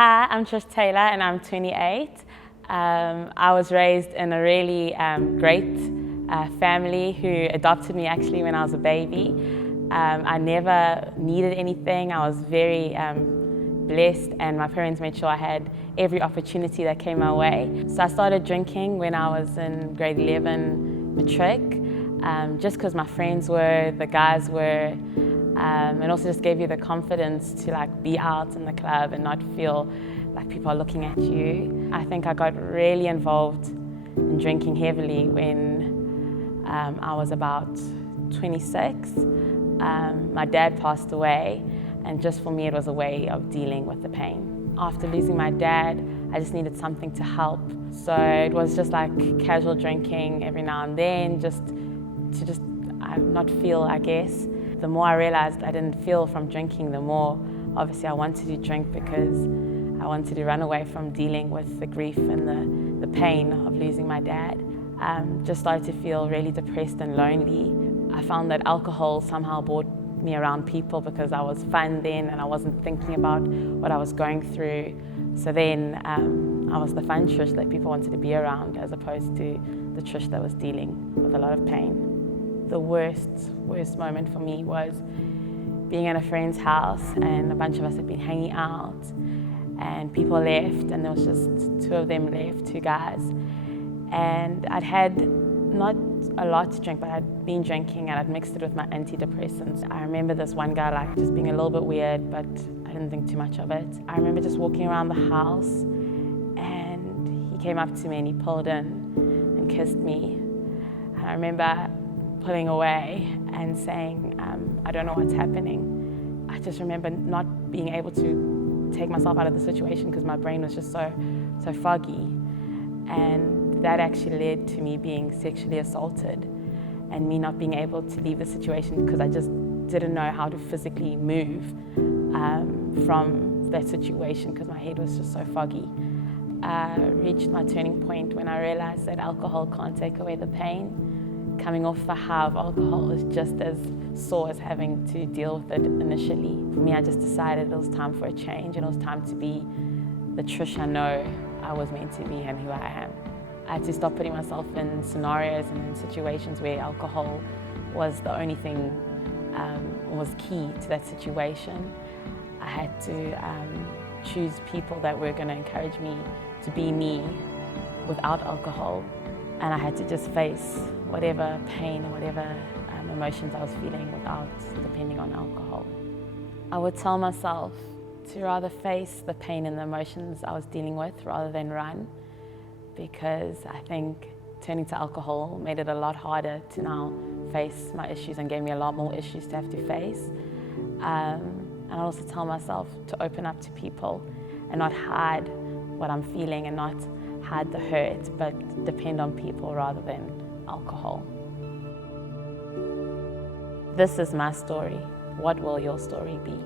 Hi, I'm Trish Taylor and I'm 28. I was raised in a really great family who adopted me actually when I was a baby. I never needed anything. I was very blessed, and my parents made sure I had every opportunity that came my way. So I started drinking when I was in grade 11 matric, just because my friends were, the guys were, and also just gave you the confidence to be out in the club and not feel like people are looking at you. I think I got really involved in drinking heavily when I was about 26. My dad passed away, and just for me it was a way of dealing with the pain. After losing my dad, I just needed something to help. So it was just like casual drinking every now and then, just to not feel, I guess. The more I realized I didn't feel from drinking, the more obviously I wanted to drink, because I wanted to run away from dealing with the grief and the pain of losing my dad. Just started to feel really depressed and lonely. I found that alcohol somehow brought me around people because I was fun then and I wasn't thinking about what I was going through. So then I was the fun Trish that people wanted to be around, as opposed to the Trish that was dealing with a lot of pain. The worst moment for me was being at a friend's house, and a bunch of us had been hanging out and people left, and there was just two of them left, two guys. And I'd had not a lot to drink, but I'd been drinking and I'd mixed it with my antidepressants. I remember this one guy just being a little bit weird, but I didn't think too much of it. I remember just walking around the house and he came up to me and he pulled in and kissed me. And I remember pulling away and saying, I don't know what's happening. I just remember not being able to take myself out of the situation because my brain was just so foggy. And that actually led to me being sexually assaulted and me not being able to leave the situation because I just didn't know how to physically move from that situation because my head was just so foggy. I reached my turning point when I realized that alcohol can't take away the pain. Coming off the high of alcohol is just as sore as having to deal with it initially. For me, I just decided it was time for a change, and it was time to be the Trish I know I was meant to be and who I am. I had to stop putting myself in scenarios and in situations where alcohol was the only thing, was key to that situation. I had to choose people that were going to encourage me to be me without alcohol. And I had to just face whatever pain or whatever emotions I was feeling without depending on alcohol. I would tell myself to rather face the pain and the emotions I was dealing with rather than run, because I think turning to alcohol made it a lot harder to now face my issues and gave me a lot more issues to have to face. And I also tell myself to open up to people and not hide what I'm feeling and not hide the hurt, but depend on people rather than alcohol. This is my story. What will your story be?